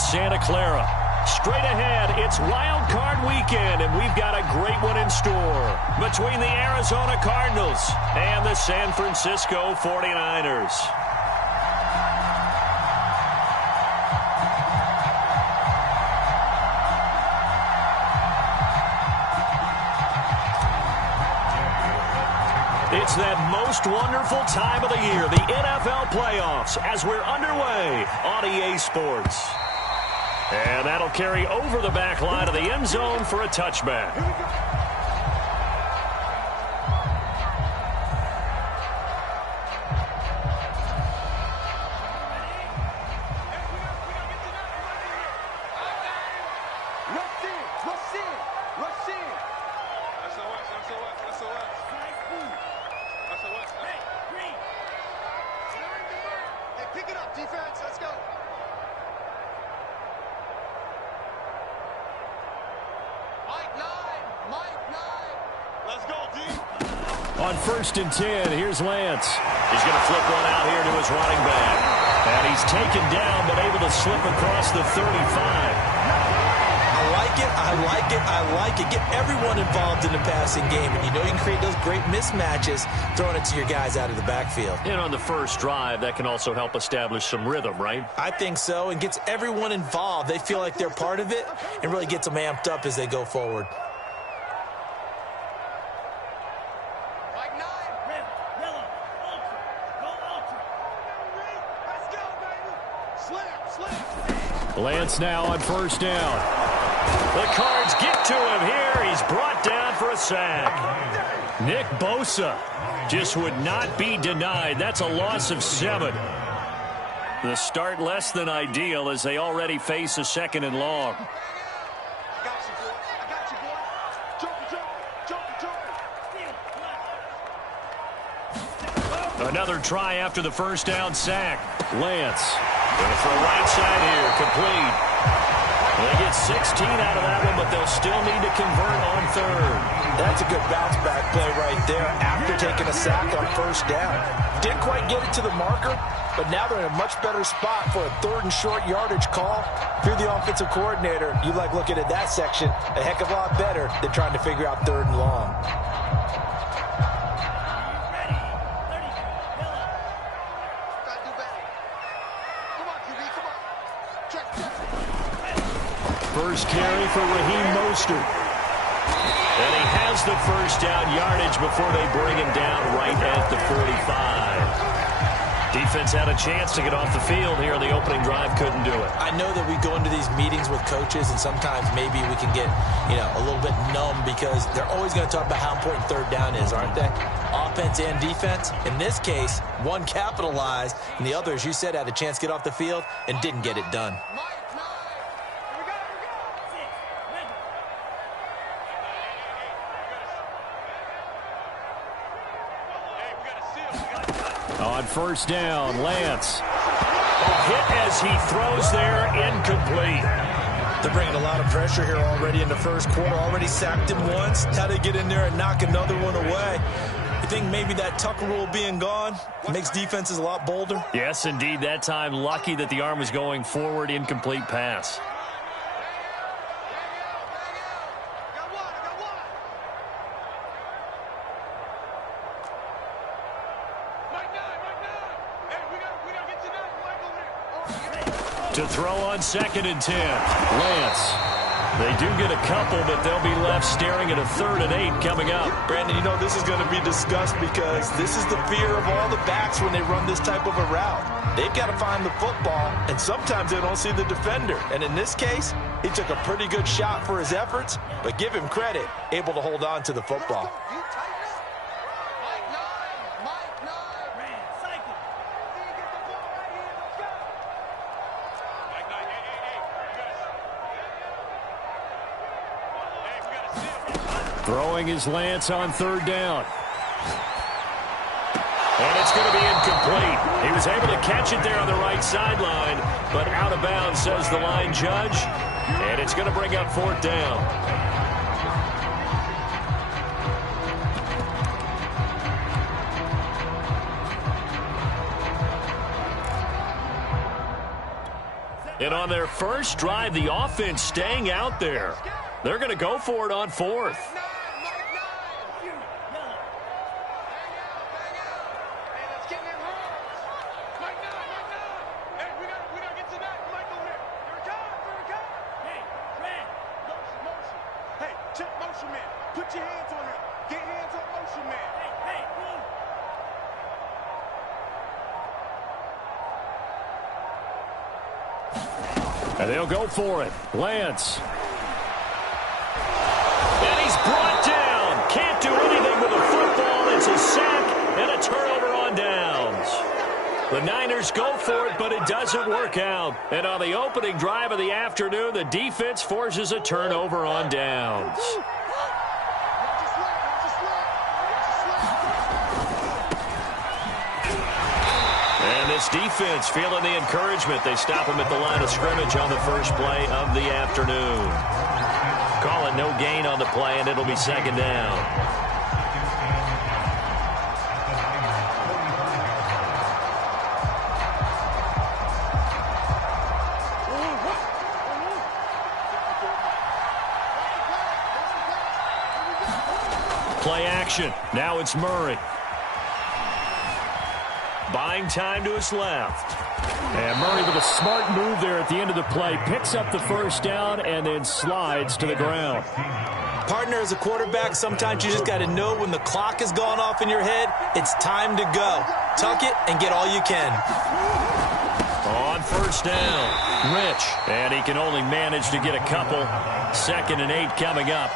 Santa Clara. Straight ahead, it's Wild Card Weekend, and we've got a great one in store between the Arizona Cardinals and the San Francisco 49ers. It's that most wonderful time of the year, the NFL playoffs, as we're underway on EA Sports. And that'll carry over the back line of the end zone for a touchback. On 1st and 10, here's Lance. He's going to flip one out here to his running back. And he's taken down, but able to slip across the 35. I like it, I like it, I like it. Get everyone involved in the passing game. And you know you can create those great mismatches throwing it to your guys out of the backfield. And on the first drive, that can also help establish some rhythm, right? I think so, and gets everyone involved. They feel like they're part of it and really gets them amped up as they go forward. Lance now on 1st down. The Cards get to him here. He's brought down for a sack. Nick Bosa just would not be denied. That's a loss of 7. The start less than ideal as they already face a 2nd and long. Another try after the 1st down sack. Lance going to throw right side here, complete. They get 16 out of that one, but they'll still need to convert on 3rd. That's a good bounce back play right there after taking a sack on 1st down. Didn't quite get it to the marker, but now they're in a much better spot for a 3rd and short yardage call. If you're the offensive coordinator, you like looking at that section a heck of a lot better than trying to figure out 3rd and long. First carry for Raheem Mostert. And he has the 1st down yardage before they bring him down right at the 45. Defense had a chance to get off the field here on the opening drive, couldn't do it. I know that we go into these meetings with coaches, and sometimes maybe we can get, a little bit numb because they're always going to talk about how important 3rd down is, aren't they? Offense and defense. In this case, one capitalized, and the other, as you said, had a chance to get off the field and didn't get it done. On 1st down, Lance. Hit as he throws there, incomplete. They're bringing a lot of pressure here already in the 1st quarter. Already sacked him once. How to get in there and knock another one away. You think maybe that Tucker rule being gone makes defenses a lot bolder? Yes, indeed. That time, lucky that the arm was going forward, incomplete pass. To throw on 2nd and 10. Lance. They do get a couple, but they'll be left staring at a 3rd and 8 coming up. Brandon, this is going to be discussed because this is the fear of all the backs when they run this type of a route. They've got to find the football, and sometimes they don't see the defender. And in this case, he took a pretty good shot for his efforts, but give him credit, able to hold on to the football. Throwing his Lance on 3rd down. And it's going to be incomplete. He was able to catch it there on the right sideline, but out of bounds, says the line judge. And it's going to bring up 4th down. And on their first drive, the offense staying out there. They're going to go for it on fourth. And they'll go for it. Lance. And he's brought down. Can't do anything with the football. It's a sack and a turnover on downs. The Niners go for it, but it doesn't work out. And on the opening drive of the afternoon, the defense forces a turnover on downs. And this defense feeling the encouragement. They stop him at the line of scrimmage on the first play of the afternoon. Call it no gain on the play, and it'll be second down. Play action. Now it's Murray. Buying time to his left. And Murray with a smart move there at the end of the play. Picks up the first down and then slides to the ground. Partner, as a quarterback, sometimes you just got to know when the clock has gone off in your head, it's time to go. Tuck it and get all you can. On first down, Rich. And he can only manage to get a couple. 2nd and 8 coming up.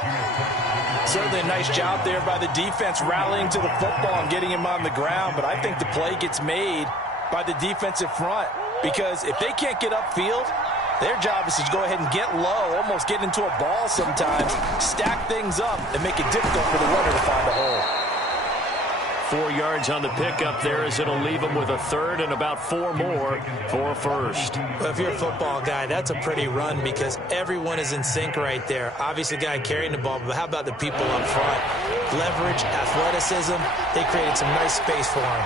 Certainly a nice job there by the defense rallying to the football and getting him on the ground, but I think the play gets made by the defensive front because if they can't get upfield, their job is to go ahead and get low, almost get into a ball sometimes, stack things up, and make it difficult for the runner to find a hole. 4 yards on the pickup there as it'll leave him with a third and about 4 more for a first. Well, if you're a football guy, that's a pretty run because everyone is in sync right there. Obviously, the guy carrying the ball, but how about the people up front? Leverage, athleticism, they created some nice space for him.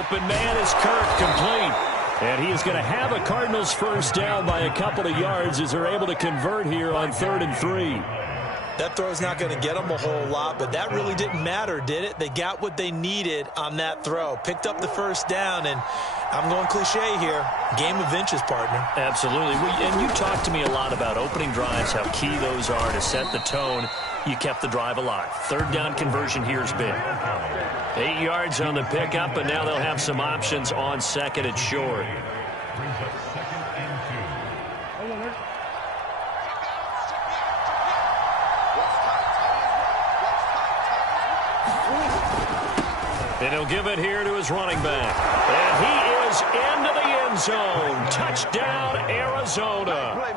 Open man is Kirk, complete. And he is going to have a Cardinals first down by a couple of yards as they're able to convert here on 3rd and 3. That throw's not going to get them a whole lot, but that really didn't matter, did it? They got what they needed on that throw. Picked up the first down, and I'm going cliche here. Game of inches, partner. Absolutely. And you talked to me a lot about opening drives, how key those are to set the tone. You kept the drive alive. 3rd down conversion here is big. 8 yards on the pickup, and now they'll have some options on 2nd and short. And he'll give it here to his running back. And he is into the end zone. Touchdown, Arizona.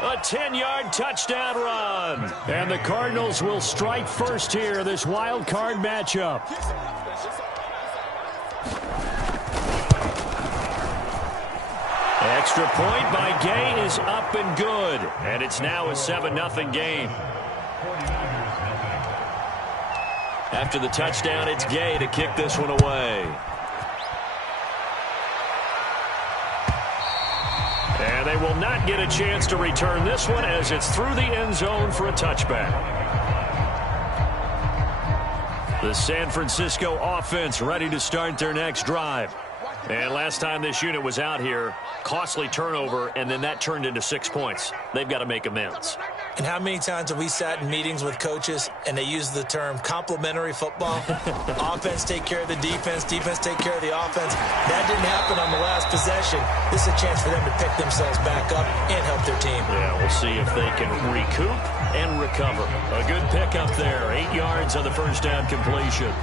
A 10-yard touchdown run. And the Cardinals will strike first here, this wild card matchup. Extra point by Gay is up and good. And it's now a 7-0 game. After the touchdown, it's Gay to kick this one away. And they will not get a chance to return this one as it's through the end zone for a touchback. The San Francisco offense ready to start their next drive. And last time this unit was out here, costly turnover, and then that turned into 6 points. They've got to make amends. And how many times have we sat in meetings with coaches and they use the term complementary football? Offense take care of the defense, defense take care of the offense. That didn't happen on the last possession. This is a chance for them to pick themselves back up and help their team. Yeah, we'll see if they can recoup and recover. A good pickup there. 8 yards on the first down completion.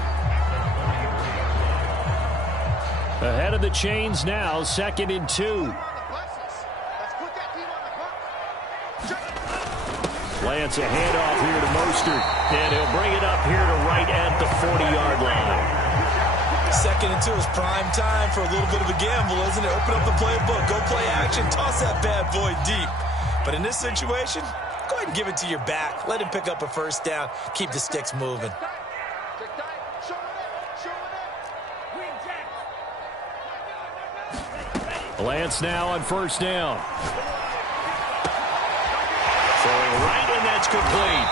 Ahead of the chains now, 2nd and 2. Lance a handoff here to Mostert. And he'll bring it up here to right at the 40-yard line. 2nd and 2 is prime time for a little bit of a gamble, isn't it? Open up the playbook, go play action, toss that bad boy deep. But in this situation, go ahead and give it to your back. Let him pick up a first down. Keep the sticks moving. Lance now on first down. Throwing right, and that's complete.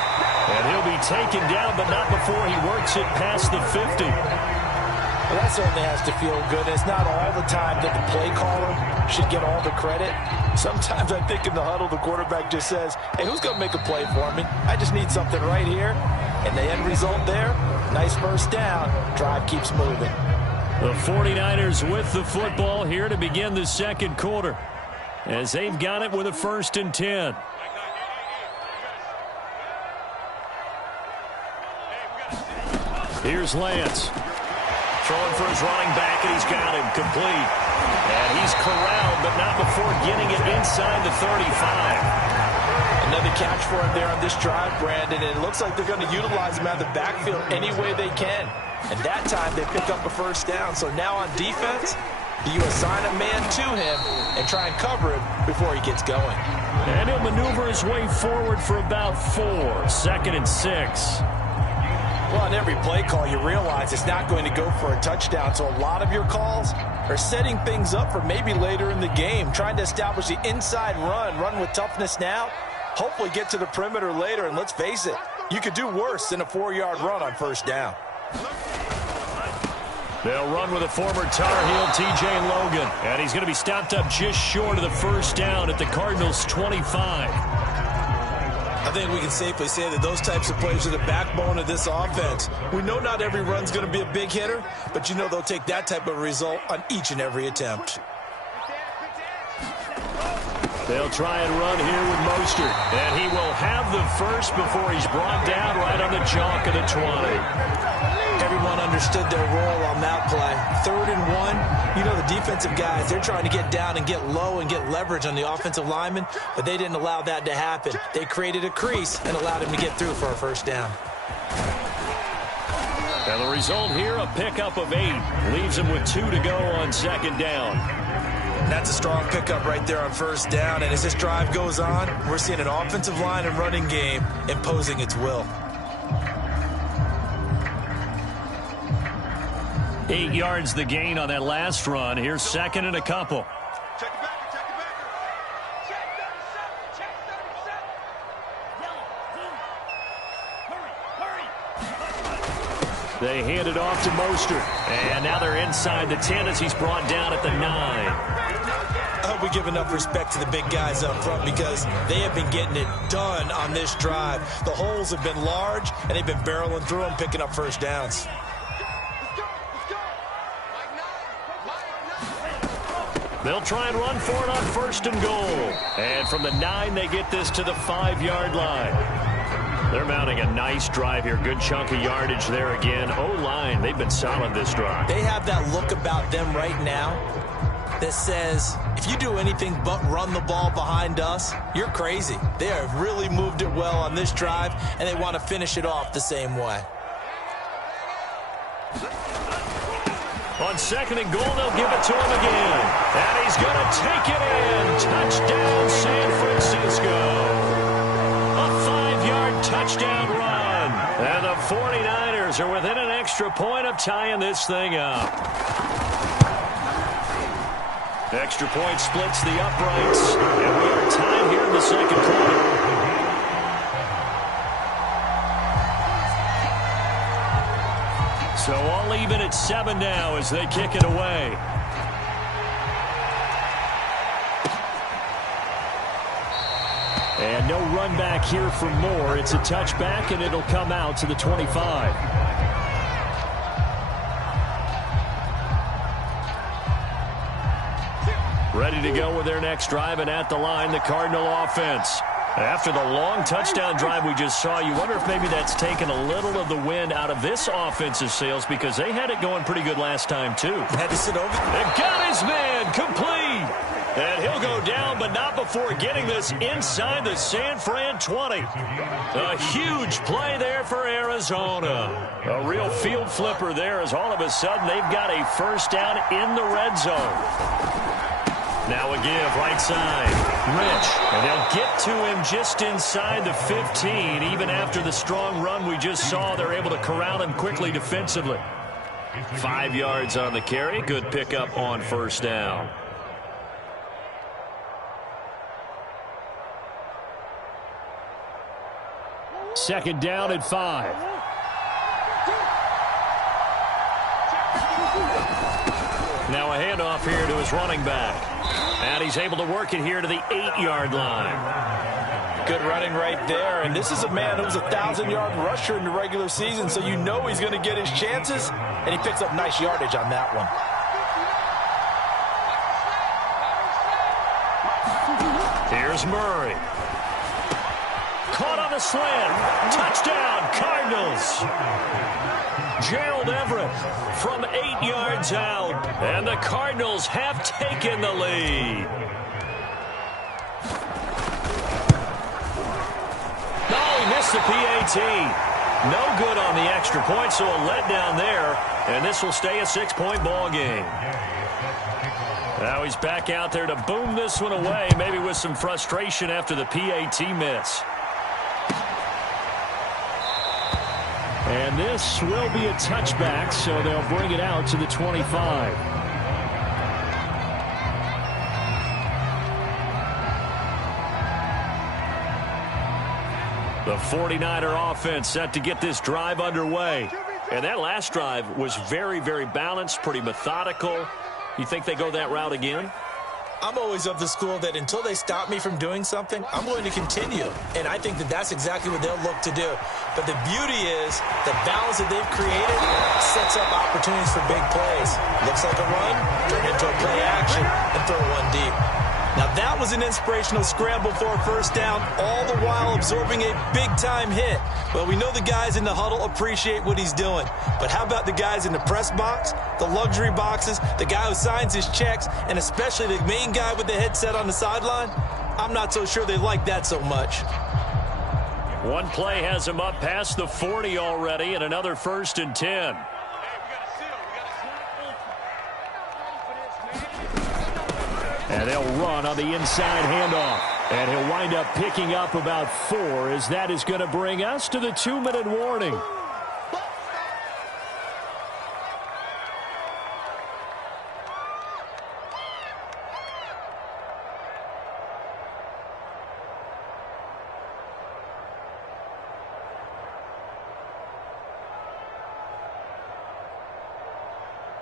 And he'll be taken down, but not before he works it past the 50. Well, that certainly has to feel good. It's not all the time that the play caller should get all the credit. Sometimes I think in the huddle, the quarterback just says, hey, who's going to make a play for me? I just need something right here. And the end result there, nice first down. Drive keeps moving. The 49ers with the football here to begin the second quarter, as they've got it with a 1st and 10. Here's Lance. Throwing for his running back, and he's got him complete. And he's corralled, but not before getting it inside the 35. Another catch for him there on this drive, Brandon, and it looks like they're going to utilize him out of the backfield any way they can. And that time they pick up a first down. So now on defense, do you assign a man to him and try and cover him before he gets going? And he'll maneuver his way forward for about 4. 2nd and 6. Well, on every play call, you realize it's not going to go for a touchdown. So a lot of your calls are setting things up for maybe later in the game, trying to establish the inside run with toughness now, hopefully get to the perimeter later. And let's face it, you could do worse than a 4-yard run on first down. They'll run with a former Tar Heel, T.J. Logan. And he's going to be stopped up just short of the first down at the Cardinals' 25. I think we can safely say that those types of plays are the backbone of this offense. We know not every run's going to be a big hitter, but you know they'll take that type of result on each and every attempt. They'll try and run here with Mostert. And he will have the first before he's brought down right on the chalk of the 20. Everyone understood their role on that play. 3rd and 1, you know the defensive guys, they're trying to get down and get low and get leverage on the offensive lineman, but they didn't allow that to happen. They created a crease and allowed him to get through for a first down. And the result here, a pickup of 8. Leaves him with 2 to go on 2nd down. That's a strong pickup right there on first down, and as this drive goes on, we're seeing an offensive line and running game imposing its will. 8 yards the gain on that last run. Here's 2nd and a couple. They hand it off to Mostert. And now they're inside the 10 as he's brought down at the 9. I hope we give enough respect to the big guys up front because they have been getting it done on this drive. The holes have been large, and they've been barreling through them, picking up first downs. They'll try and run for it on 1st and goal. And from the 9, they get this to the 5-yard line. They're mounting a nice drive here. Good chunk of yardage there again. O-line, they've been solid this drive. They have that look about them right now that says, if you do anything but run the ball behind us, you're crazy. They have really moved it well on this drive, and they want to finish it off the same way. On 2nd and goal, they'll give it to him again. And he's going to take it in. Touchdown, San Francisco. A 5-yard touchdown run. And the 49ers are within an extra point of tying this thing up. Extra point splits the uprights. And we are tied here in the second quarter. So all even at 7 now as they kick it away. And no run back here for Moore. It's a touchback, and it'll come out to the 25. Ready to go with their next drive, and at the line, the Cardinal offense. After the long touchdown drive we just saw, you wonder if maybe that's taken a little of the wind out of this offensive sails because they had it going pretty good last time, too. Had to sit over. They got his man complete. And he'll go down, but not before getting this inside the San Fran 20. A huge play there for Arizona. A real field flipper there as all of a sudden they've got a first down in the red zone. Now a give, right side. Rich. And they'll get to him just inside the 15. Even after the strong run we just saw, they're able to corral him quickly defensively. 5 yards on the carry. Good pickup on first down. Second down and 5. Now a handoff here to his running back. And he's able to work it here to the 8-yard line. Good running right there. And this is a man who's a 1,000-yard rusher in the regular season, so you know he's going to get his chances. And he picks up nice yardage on that one. Here's Murray. Caught on the slant. Touchdown, Cardinals. Gerald Everett from 8 yards out. And the Cardinals have taken the lead. No, he missed the PAT. No good on the extra point, so a letdown there. And this will stay a 6-point ball game. Now he's back out there to boom this one away, maybe with some frustration after the PAT miss. And this will be a touchback, so they'll bring it out to the 25. The 49er offense set to get this drive underway. And that last drive was very, very balanced, pretty methodical. You think they go that route again? I'm always of the school that until they stop me from doing something, I'm going to continue. And I think that that's exactly what they'll look to do. But the beauty is the balance that they've created sets up opportunities for big plays. Looks like a run, turn it into a play action, and throw one deep. Now that was an inspirational scramble for a first down, all the while absorbing a big-time hit. Well, we know the guys in the huddle appreciate what he's doing. But how about the guys in the press box, the luxury boxes, the guy who signs his checks, and especially the main guy with the headset on the sideline? I'm not so sure they like that so much. One play has him up past the 40 already, and another 1st and 10. And they'll run on the inside handoff. And he'll wind up picking up about 4, as that is going to bring us to the 2-minute warning.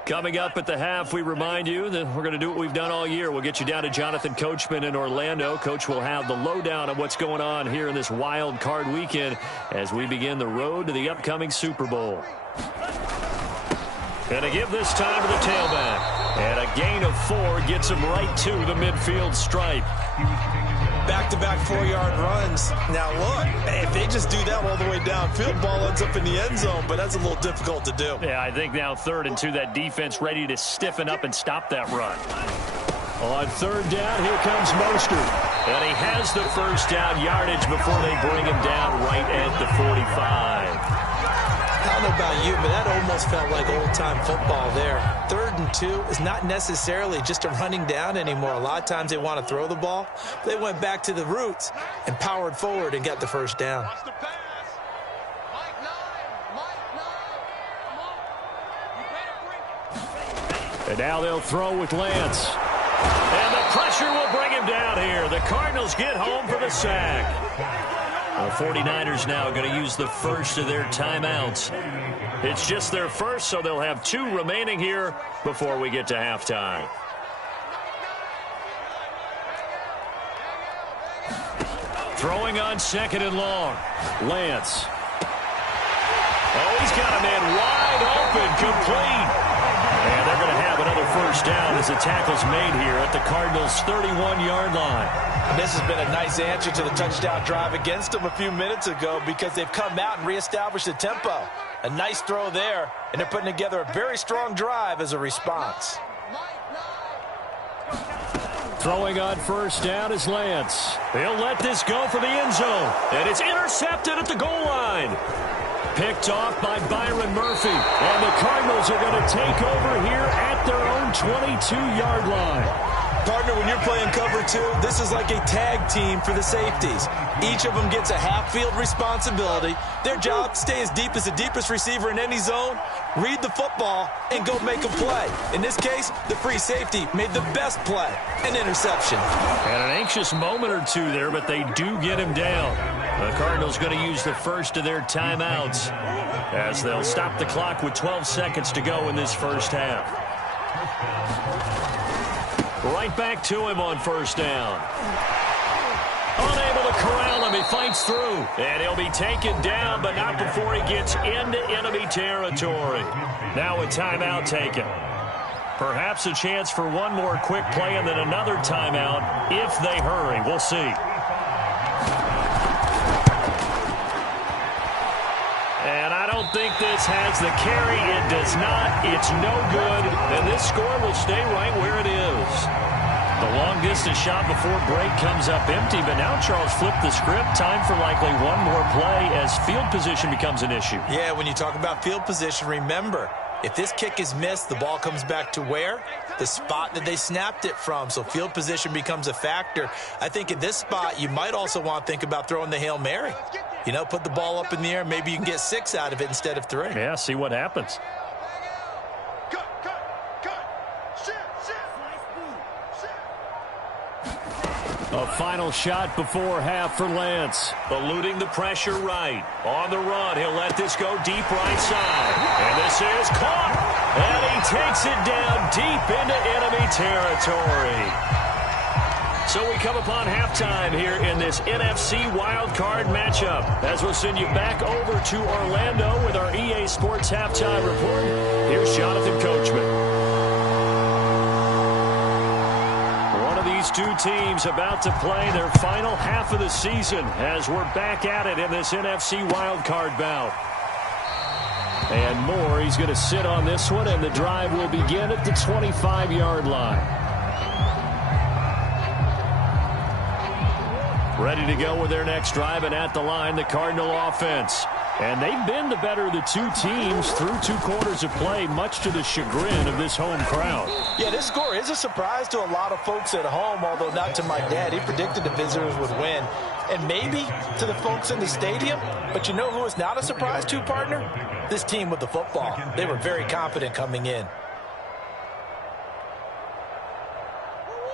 Coming up at the half, we remind you that we're going to do what we've done all year. We'll get you down to Jonathan Coachman in Orlando. Coach will have the lowdown of what's going on here in this wild card weekend as we begin the road to the upcoming Super Bowl. Going to give this time to the tailback. And a gain of 4 gets him right to the midfield stripe. Back-to-back 4-yard runs. Now look, if they just do that all the way downfield, ball ends up in the end zone, but that's a little difficult to do. Yeah, I think now 3rd and 2, that defense ready to stiffen up and stop that run. On 3rd down, here comes Mostert. And he has the first down yardage before they bring him down right at the 45. I don't know about you, but that almost felt like old-time football there. 3rd and 2 is not necessarily just a running down anymore. A lot of times they want to throw the ball. They went back to the roots and powered forward and got the first down. And now they'll throw with Lance. And the pressure will bring him down here. The Cardinals get home for the sack. The 49ers now going to use the first of their timeouts. It's just their first, so they'll have 2 remaining here before we get to halftime. Throwing on 2nd and long. Lance. Oh, he's got a man wide open, complete. And they're going to have another first down as the tackle's made here at the Cardinals' 31-yard line. And this has been a nice answer to the touchdown drive against them a few minutes ago because they've come out and reestablished the tempo. A nice throw there, and they're putting together a very strong drive as a response. Throwing on first down is Lance. He'll let this go for the end zone, and it's intercepted at the goal line. Picked off by Byron Murphy. And the Cardinals are going to take over here at their own 22-yard line. Partner, when you're playing cover two, this is like a tag team for the safeties. Each of them gets a half-field responsibility. Their job, stay as deep as the deepest receiver in any zone, read the football, and go make a play. In this case, the free safety made the best play, an interception. And an anxious moment or two there, but they do get him down. The Cardinals going to use the first of their timeouts as they'll stop the clock with 12 seconds to go in this first half. Right back to him on first down. Unable to corral him. He fights through. And he'll be taken down, but not before he gets into enemy territory. Now a timeout taken. Perhaps a chance for one more quick play and then another timeout if they hurry. We'll see. And I don't think this has the carry. It does not. It's no good. And this score will stay right where it is. The long-distance shot before break comes up empty, but now Charles flipped the script. Time for likely one more play as field position becomes an issue. Yeah, when you talk about field position, remember, if this kick is missed, the ball comes back to where? The spot that they snapped it from. So field position becomes a factor. I think at this spot, you might also want to think about throwing the Hail Mary. You know, put the ball up in the air. Maybe you can get 6 out of it instead of 3. Yeah, see what happens. A final shot before half for Lance. Eluding the pressure right. On the run, he'll let this go deep right side. And this is caught. And he takes it down deep into enemy territory. So we come upon halftime here in this NFC wildcard matchup. As we'll send you back over to Orlando with our EA Sports Halftime Report. Here's Jonathan Coachman. These two teams about to play their final half of the season as we're back at it in this NFC wildcard bout. And more, he's going to sit on this one, and the drive will begin at the 25-yard line. Ready to go with their next drive, and at the line, the Cardinal offense. And they've been the better of the two teams through 2 quarters of play, much to the chagrin of this home crowd. Yeah, this score is a surprise to a lot of folks at home, although not to my dad. He predicted the visitors would win. And maybe to the folks in the stadium. But you know who is not a surprise to, partner? This team with the football. They were very confident coming in.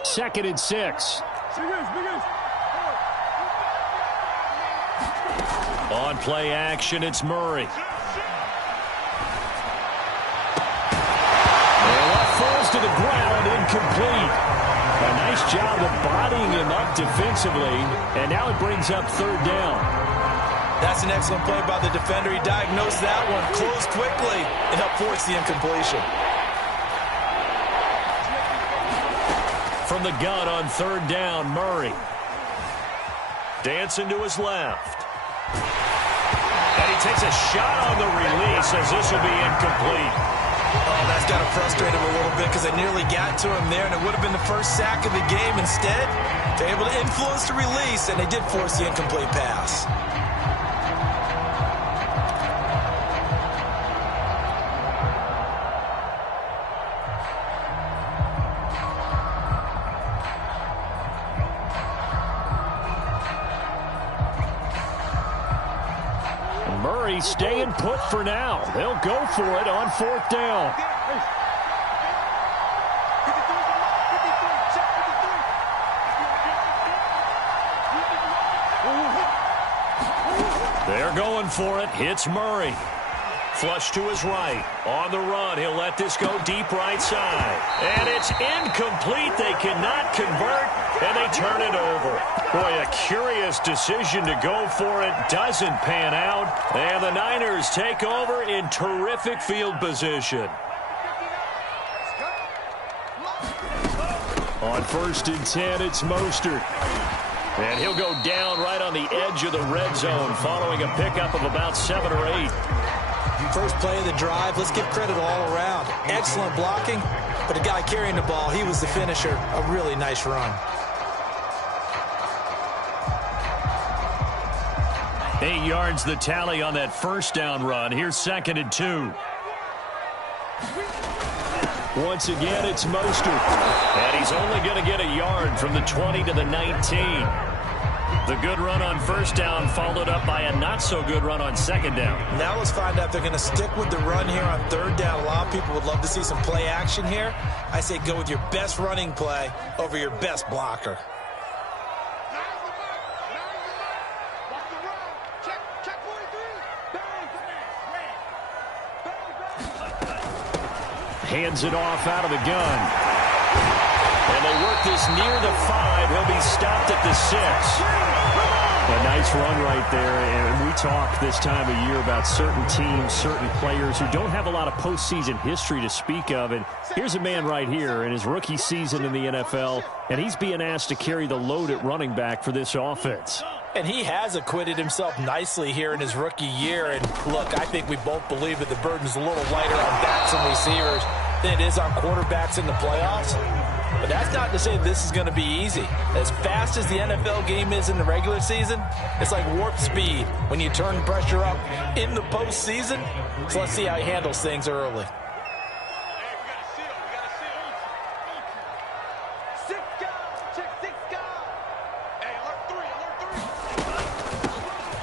2nd and 6. On play action, it's Murray. Left falls to the ground, incomplete. A nice job of bodying him up defensively, and now it brings up 3rd down. That's an excellent play by the defender. He diagnosed that one, closed quickly, and helped force the incompletion. From the gun on 3rd down, Murray. Dancing to his left. And he takes a shot on the release as this will be incomplete. Oh, that's got to frustrate him a little bit because they nearly got to him there, and it would have been the first sack of the game. Instead, they're able to influence the release, and they did force the incomplete pass. Murray staying put for now. They'll go for it on 4th down. They're going for it. Hits Murray. Flush to his right. On the run, he'll let this go deep right side. And it's incomplete. They cannot convert, and they turn it over. Boy, a curious decision to go for it. Doesn't pan out. And the Niners take over in terrific field position. On 1st and 10, it's Mostert. And he'll go down right on the edge of the red zone following a pickup of about 7 or 8. First play of the drive, let's give credit all around. Excellent blocking, but the guy carrying the ball, he was the finisher. A really nice run. 8 yards the tally on that 1st down run. Here's 2nd and 2. Once again, it's Mostert. And he's only going to get a yard from the 20 to the 19. The good run on first down followed up by a not-so-good run on second down. Now let's find out if they're going to stick with the run here on third down. A lot of people would love to see some play action here. I say go with your best running play over your best blocker. Hands it off out of the gun. And they work this near the 5. He'll be stopped at the 6. A nice run right there. And we talk this time of year about certain teams, certain players who don't have a lot of postseason history to speak of. And here's a man right here in his rookie season in the NFL, and he's being asked to carry the load at running back for this offense. And he has acquitted himself nicely here in his rookie year. And look, I think we both believe that the burden's a little lighter on backs and receivers than it is on quarterbacks in the playoffs. But that's not to say this is going to be easy. As fast as the NFL game is in the regular season, it's like warp speed when you turn the pressure up in the postseason. So let's see how he handles things early.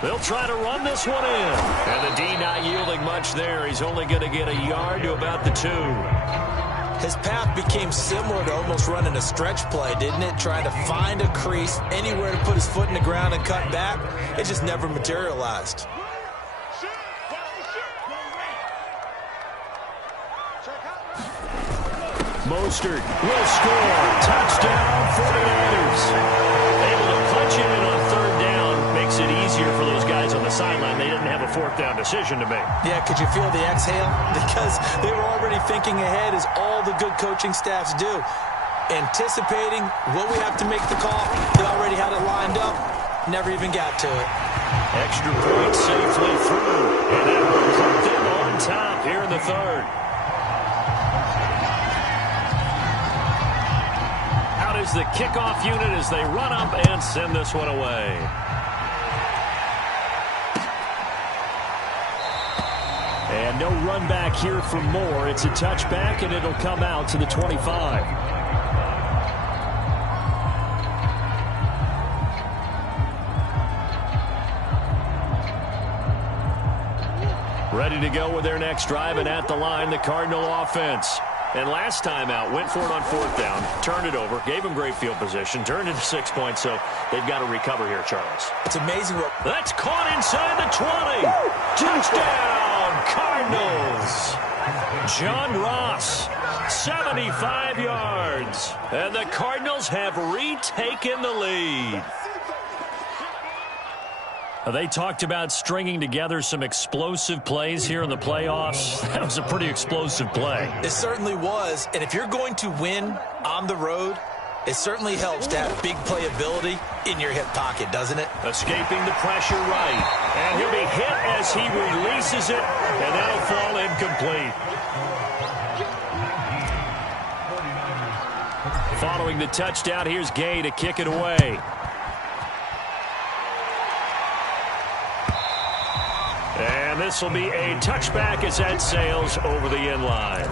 They'll try to run this one in. And the D not yielding much there. He's only going to get a yard to about the 2. His path became similar to almost running a stretch play, didn't it? Trying to find a crease, anywhere to put his foot in the ground and cut back. It just never materialized. Mostert will score. Touchdown, 49ers. Able to punch him in on third down. Makes it easier for those guys on the sideline. They didn't have a fourth down decision to make. Yeah, could you feel the exhale? Because they were already thinking ahead, as all the good coaching staffs do. Anticipating what we have to make the call. They already had it lined up. Never even got to it. Extra point safely through. And that will put them on top here in the third. Out is the kickoff unit as they run up and send this one away. And no run back here for Moore. It's a touchback, and it'll come out to the 25. Ready to go with their next drive, and at the line, the Cardinal offense. And last time out, went for it on fourth down, turned it over, gave him great field position, turned it to 6 points, so they've got to recover here, Charles. It's amazing what... That's caught inside the 20. Touchdown, Cardinals. John Ross, 75 yards. And the Cardinals have retaken the lead. They talked about stringing together some explosive plays here in the playoffs. That was a pretty explosive play. It certainly was. And if you're going to win on the road, it certainly helps to have big playability in your hip pocket, doesn't it? Escaping the pressure right. And he'll be hit as he releases it, and that'll fall incomplete. Following the touchdown, here's Gay to kick it away. And this will be a touchback as that sails over the end line.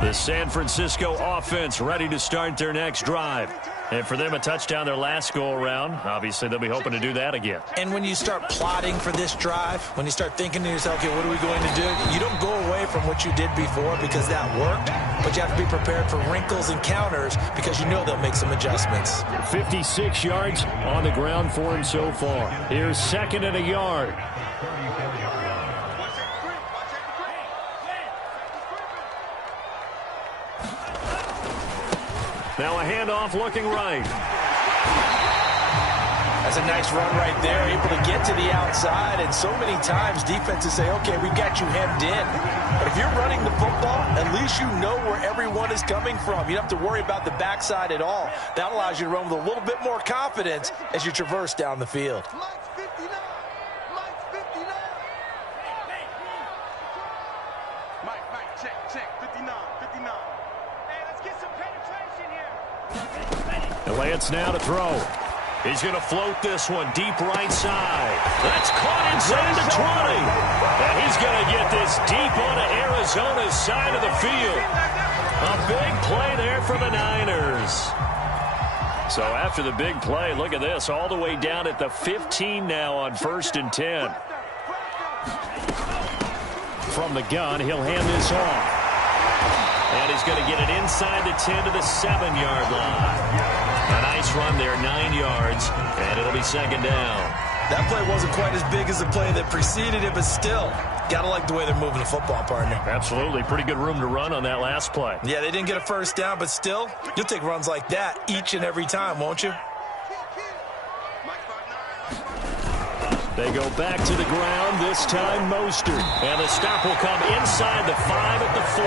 The San Francisco offense ready to start their next drive. And for them, a touchdown their last go-around. Obviously, they'll be hoping to do that again. And when you start plotting for this drive, when you start thinking to yourself, okay, what are we going to do? You don't go away from what you did before because that worked, but you have to be prepared for wrinkles and counters because you know they'll make some adjustments. 56 yards on the ground for him so far. Here's second and a yard. Now a handoff looking right. That's a nice run right there, able to get to the outside, and so many times defenses say, okay, we've got you hemmed in. But if you're running the football, at least you know where everyone is coming from. You don't have to worry about the backside at all. That allows you to run with a little bit more confidence as you traverse down the field. Lance now to throw. He's going to float this one deep right side. That's caught inside the 20. And he's going to get this deep onto Arizona's side of the field. A big play there for the Niners. So after the big play, look at this, all the way down at the 15 now on 1st and 10. From the gun, he'll hand this off. And he's going to get it inside the 10 to the 7-yard line. A nice run there, 9 yards, and it'll be 2nd down. That play wasn't quite as big as the play that preceded it, but still, got to like the way they're moving the football, partner. Absolutely. Pretty good room to run on that last play. Yeah, they didn't get a 1st down, but still, you'll take runs like that each and every time, won't you? They go back to the ground, this time Mostert. And the stop will come inside the 5 at the 4.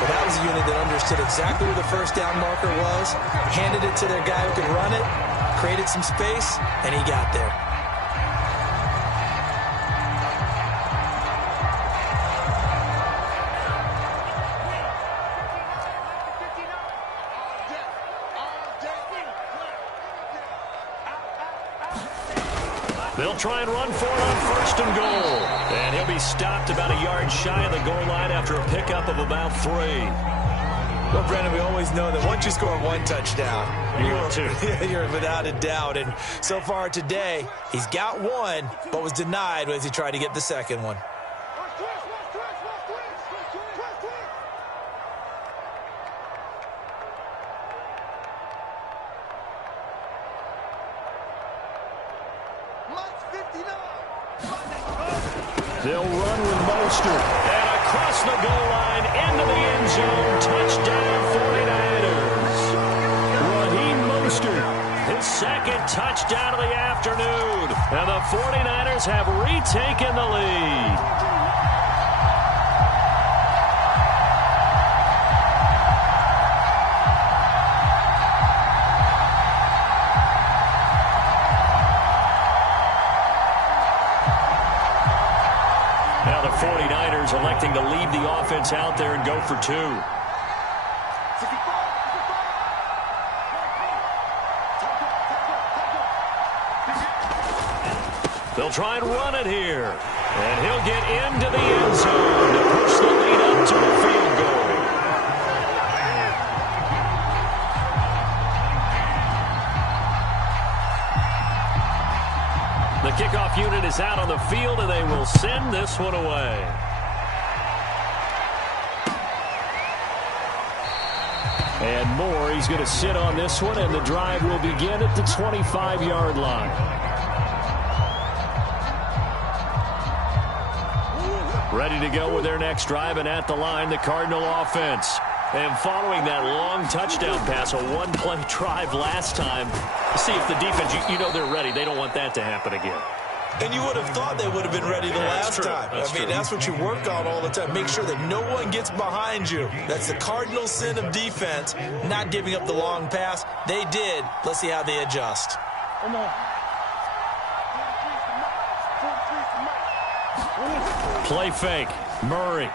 But that was a unit that understood exactly where the 1st down marker was, handed it to their guy who could run it, created some space, and he got there. They'll try and run for it on 1st and goal. And he'll be stopped about a yard shy of the goal line after a pickup of about 3. Well, Brendan, we always know that once you score 1 touchdown, you're without a doubt. And so far today, he's got 1, but was denied as he tried to get the 2nd one. They'll run with Mostert. And across the goal line, into the end zone. Touchdown, 49ers. Raheem Mostert, his 2nd touchdown of the afternoon. And the 49ers have retaken the lead. Now the 49ers electing to leave the offense out there and go for 2. They'll try and run it here. And he'll get into the end zone to push the lead up to a field goal. The kickoff unit is out on the field, and they will send this one away. And Moore, he's going to sit on this one, and the drive will begin at the 25-yard line. Ready to go with their next drive, and at the line, the Cardinal offense. And following that long touchdown pass, a one-play drive last time, see if the defense, you know they're ready. They don't want that to happen again. And you would have thought they would have been ready the last time. That's what you work on all the time. Make sure that no one gets behind you. That's the cardinal sin of defense, not giving up the long pass. They did. Let's see how they adjust. Play fake. Murray.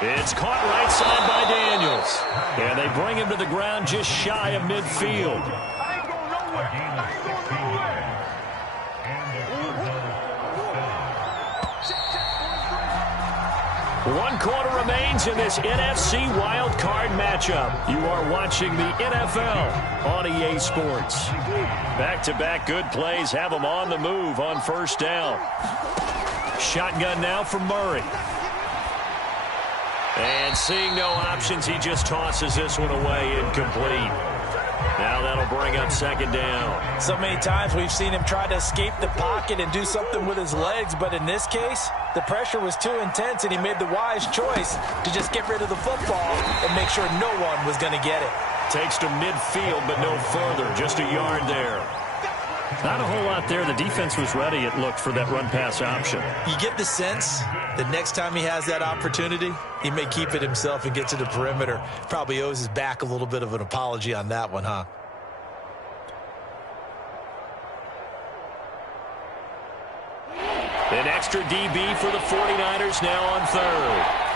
It's caught right side by Daniels. And they bring him to the ground just shy of midfield. One quarter remains in this NFC Wild Card matchup. You are watching the NFL on EA Sports. Back-to-back good plays have them on the move on 1st down. Shotgun now for Murray. And seeing no options, he just tosses this one away incomplete. Now that'll bring up 2nd down. So many times we've seen him try to escape the pocket and do something with his legs, but in this case, the pressure was too intense and he made the wise choice to just get rid of the football and make sure no one was going to get it. Takes to midfield, but no further. Just a yard there. Not a whole lot there. The defense was ready, it looked, for that run-pass option. You get the sense that next time he has that opportunity, he may keep it himself and get to the perimeter. Probably owes his back a little bit of an apology on that one, huh? An extra DB for the 49ers now on 3rd.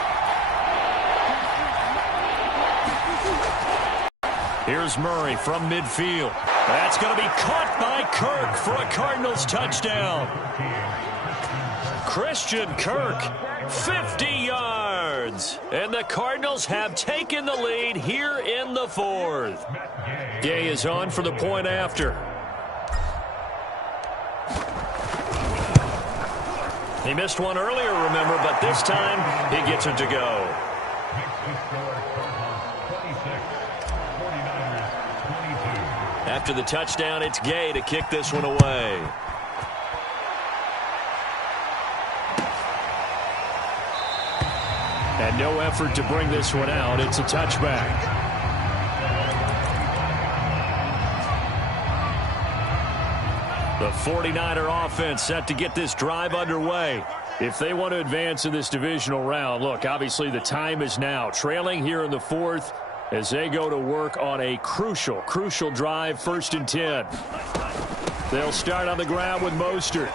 Here Here's Murray from midfield. That's going to be caught by Kirk for a Cardinals touchdown. Christian Kirk, 50 yards. And the Cardinals have taken the lead here in the fourth. Gay is on for the point after. He missed one earlier, remember, but this time he gets it to go. After the touchdown, it's Gay to kick this one away. And no effort to bring this one out. It's a touchback. The 49er offense set to get this drive underway. If they want to advance in this divisional round, look, obviously the time is now. Trailing here in the fourth as they go to work on a crucial drive, 1st and 10. They'll start on the ground with Mostert.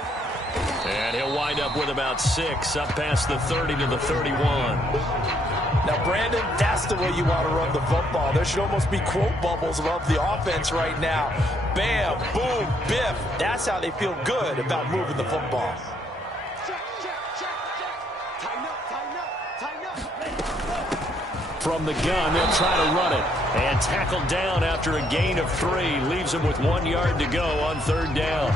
And he'll wind up with about 6, up past the 30 to the 31. Now, Brandon, that's the way you want to run the football. There should almost be quote bubbles above the offense right now. Bam, boom, biff. That's how they feel good about moving the football. From the gun, they'll try to run it. And tackled down after a gain of 3. Leaves him with 1 yard to go on 3rd down.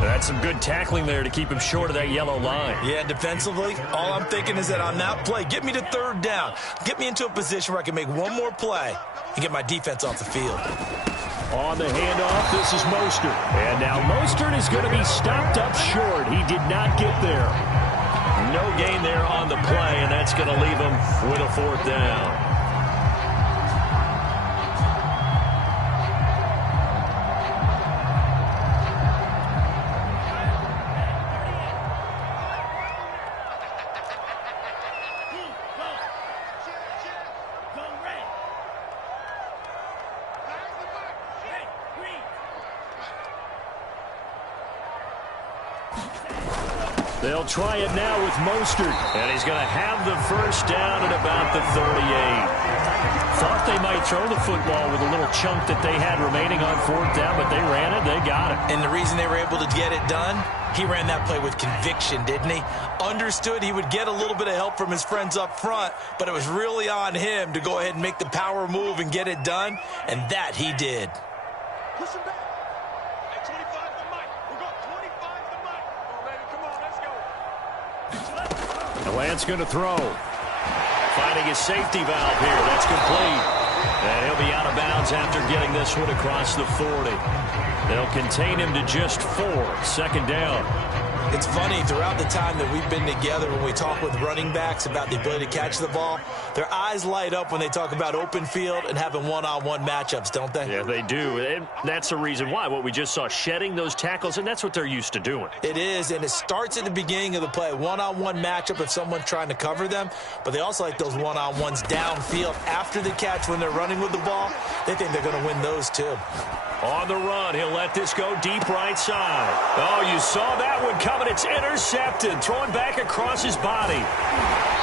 That's some good tackling there to keep him short of that yellow line. Yeah, defensively, all I'm thinking is that on that play, get me to 3rd down. Get me into a position where I can make one more play and get my defense off the field. On the handoff, this is Mostert. And now Mostert is going to be stopped up short. He did not get there. No gain there on the play, and that's going to leave him with a 4th down. They'll try it now with Mostert. And he's going to have the 1st down at about the 38. Thought they might throw the football with a little chunk that they had remaining on 4th down, but they ran it, they got it. And the reason they were able to get it done, he ran that play with conviction, didn't he? Understood he would get a little bit of help from his friends up front, but it was really on him to go ahead and make the power move and get it done, and that he did. Push him back. At 25 the mic. We're going 25 the mic. Come on, baby. Come on, let's go. Lance going to throw. Finding his safety valve here. That's complete. And he'll be out of bounds after getting this one across the 40. They'll contain him to just 4. 2nd down. It's funny, throughout the time that we've been together, when we talk with running backs about the ability to catch the ball, their eyes light up when they talk about open field and having one-on-one matchups, don't they? Yeah, they do. And that's the reason why. What we just saw, shedding those tackles, and that's what they're used to doing. It is, and it starts at the beginning of the play. One-on-one matchup if someone's trying to cover them, but they also like those one-on-ones downfield after the catch when they're running with the ball. They think they're going to win those too. On the run, he'll let this go deep right side. Oh, you saw that one coming. It's intercepted. Throwing back across his body.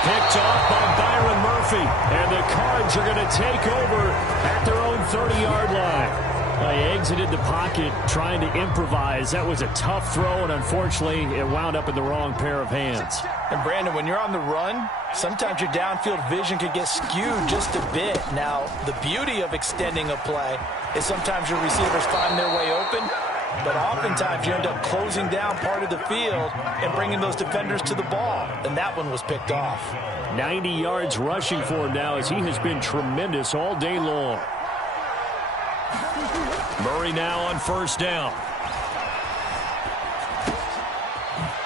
Picked off by Byron Murphy. And the Cards are going to take over at their own 30-yard line. He exited the pocket trying to improvise. That was a tough throw, and unfortunately, it wound up in the wrong pair of hands. And, Brandon, when you're on the run, sometimes your downfield vision can get skewed just a bit. Now, the beauty of extending a play is sometimes your receivers find their way open, but oftentimes you end up closing down part of the field and bringing those defenders to the ball, and that one was picked off. 90 yards rushing for him now as he has been tremendous all day long. Murray now on 1st down.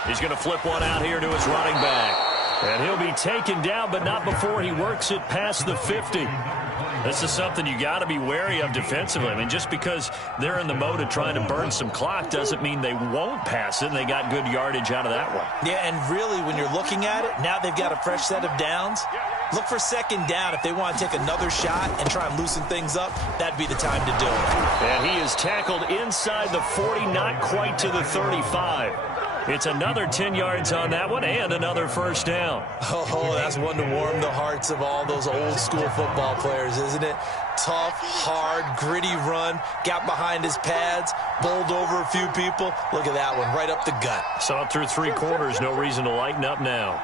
He's going to flip one out here to his running back. And he'll be taken down, but not before he works it past the 50. This is something you got to be wary of defensively. I mean, just because they're in the mode of trying to burn some clock doesn't mean they won't pass it. And they got good yardage out of that one. Yeah, and really, when you're looking at it, now they've got a fresh set of downs. Look for 2nd down. If they want to take another shot and try and loosen things up, that'd be the time to do it. And he is tackled inside the 40, not quite to the 35. It's another 10 yards on that one and another first down. Oh, that's one to warm the hearts of all those old school football players, isn't it? Tough, hard, gritty run, got behind his pads, bowled over a few people. Look at that one, right up the gut. Saw it through 3 quarters, no reason to lighten up now.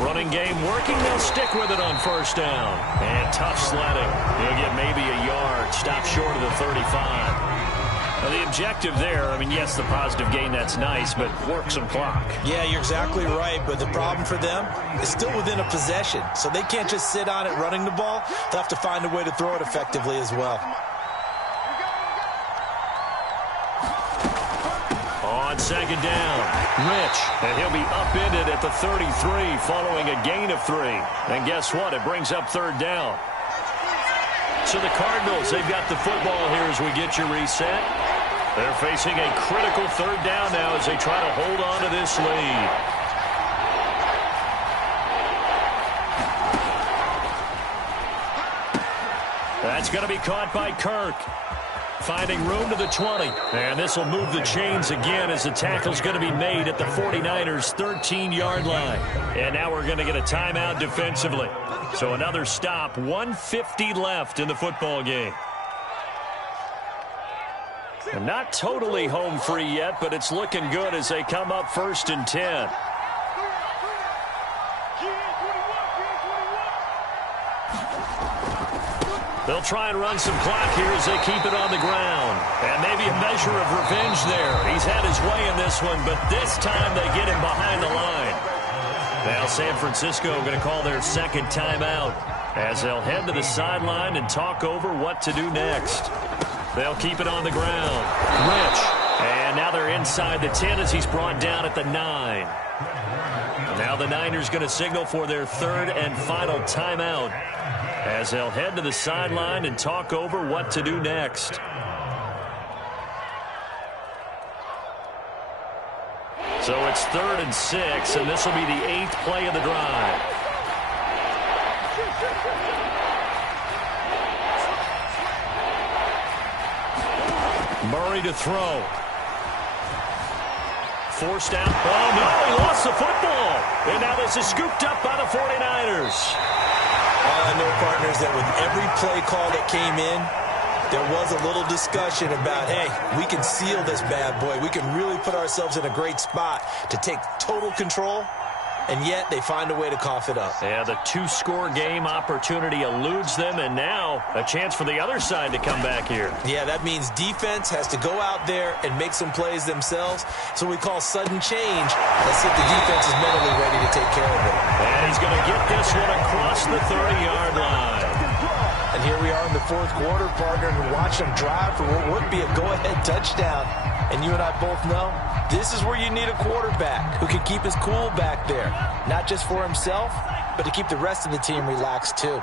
Running game working, they'll stick with it on first down. And tough sledding. He'll get maybe a yard, stop short of the 35. Now, the objective there, I mean, yes, the positive gain, that's nice, but work some clock. Yeah, you're exactly right, but the problem for them is still within a possession, so they can't just sit on it running the ball. They'll have to find a way to throw it effectively as well. On second down, Rich, and he'll be upended at the 33 following a gain of 3. And guess what? It brings up third down. So the Cardinals, they've got the football here as we get you reset. They're facing a critical third down now as they try to hold on to this lead. That's going to be caught by Kirk. Finding room to the 20. And this will move the chains again as the tackle's going to be made at the 49ers' 13-yard line. And now we're going to get a timeout defensively. So another stop, 1:50 left in the football game. And not totally home free yet, but it's looking good as they come up 1st and 10. They'll try and run some clock here as they keep it on the ground. And maybe a measure of revenge there. He's had his way in this one, but this time they get him behind the line. Now San Francisco going to call their second timeout as they'll head to the sideline and talk over what to do next. They'll keep it on the ground. Rich. And now they're inside the 10 as he's brought down at the 9. Now the Niners going to signal for their third and final timeout as they'll head to the sideline and talk over what to do next. So it's 3rd and 6, and this will be the 8th play of the drive. Murray to throw. Forced out. Oh, no, he lost the football. And now this is scooped up by the 49ers. All I know, partners, that with every play call that came in, there was a little discussion about, hey, we can seal this bad boy. We can really put ourselves in a great spot to take total control, and yet they find a way to cough it up. Yeah, the 2-score game opportunity eludes them, and now a chance for the other side to come back here. Yeah, that means defense has to go out there and make some plays themselves. So we call sudden change. Let's see if the defense is mentally ready to take care of it. And he's going to get this one across the 30-yard line. And here we are in the 4th quarter, partner, and watch them drive for what would be a go-ahead touchdown. And you and I both know this is where you need a quarterback who can keep his cool back there. Not just for himself, but to keep the rest of the team relaxed too.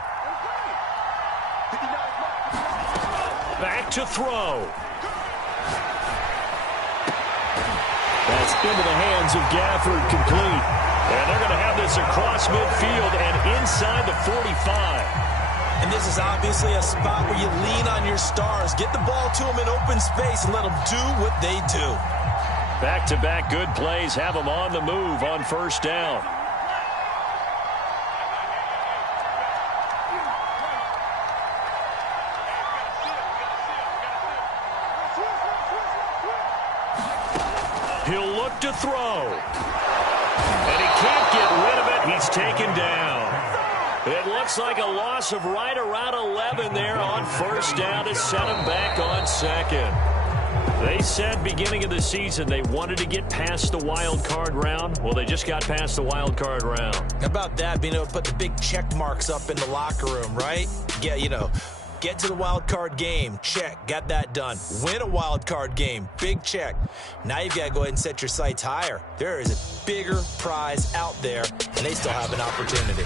Back to throw. That's into the hands of Gafford, complete. And they're going to have this across midfield and inside the 45. And this is obviously a spot where you lean on your stars. Get the ball to them in open space and let them do what they do. Back-to-back good plays have them on the move on first down. He'll look to throw. And he can't get rid of it. He's taken down. It looks like a loss of right around 11 there on first down to set him back on second. They said beginning of the season they wanted to get past the wild card round. Well, they just got past the wild card round. How about that, being able to put the big check marks up in the locker room, right? Yeah, you know, get to the wild card game, check, got that done. Win a wild card game, big check. Now you've got to go ahead and set your sights higher. There is a bigger prize out there, and they still have an opportunity.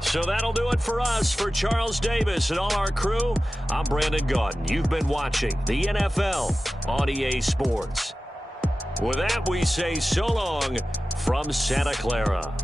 So that'll do it for us. For Charles Davis and all our crew, I'm Brandon Gaudin. You've been watching the NFL on EA Sports. With that, we say so long from Santa Clara.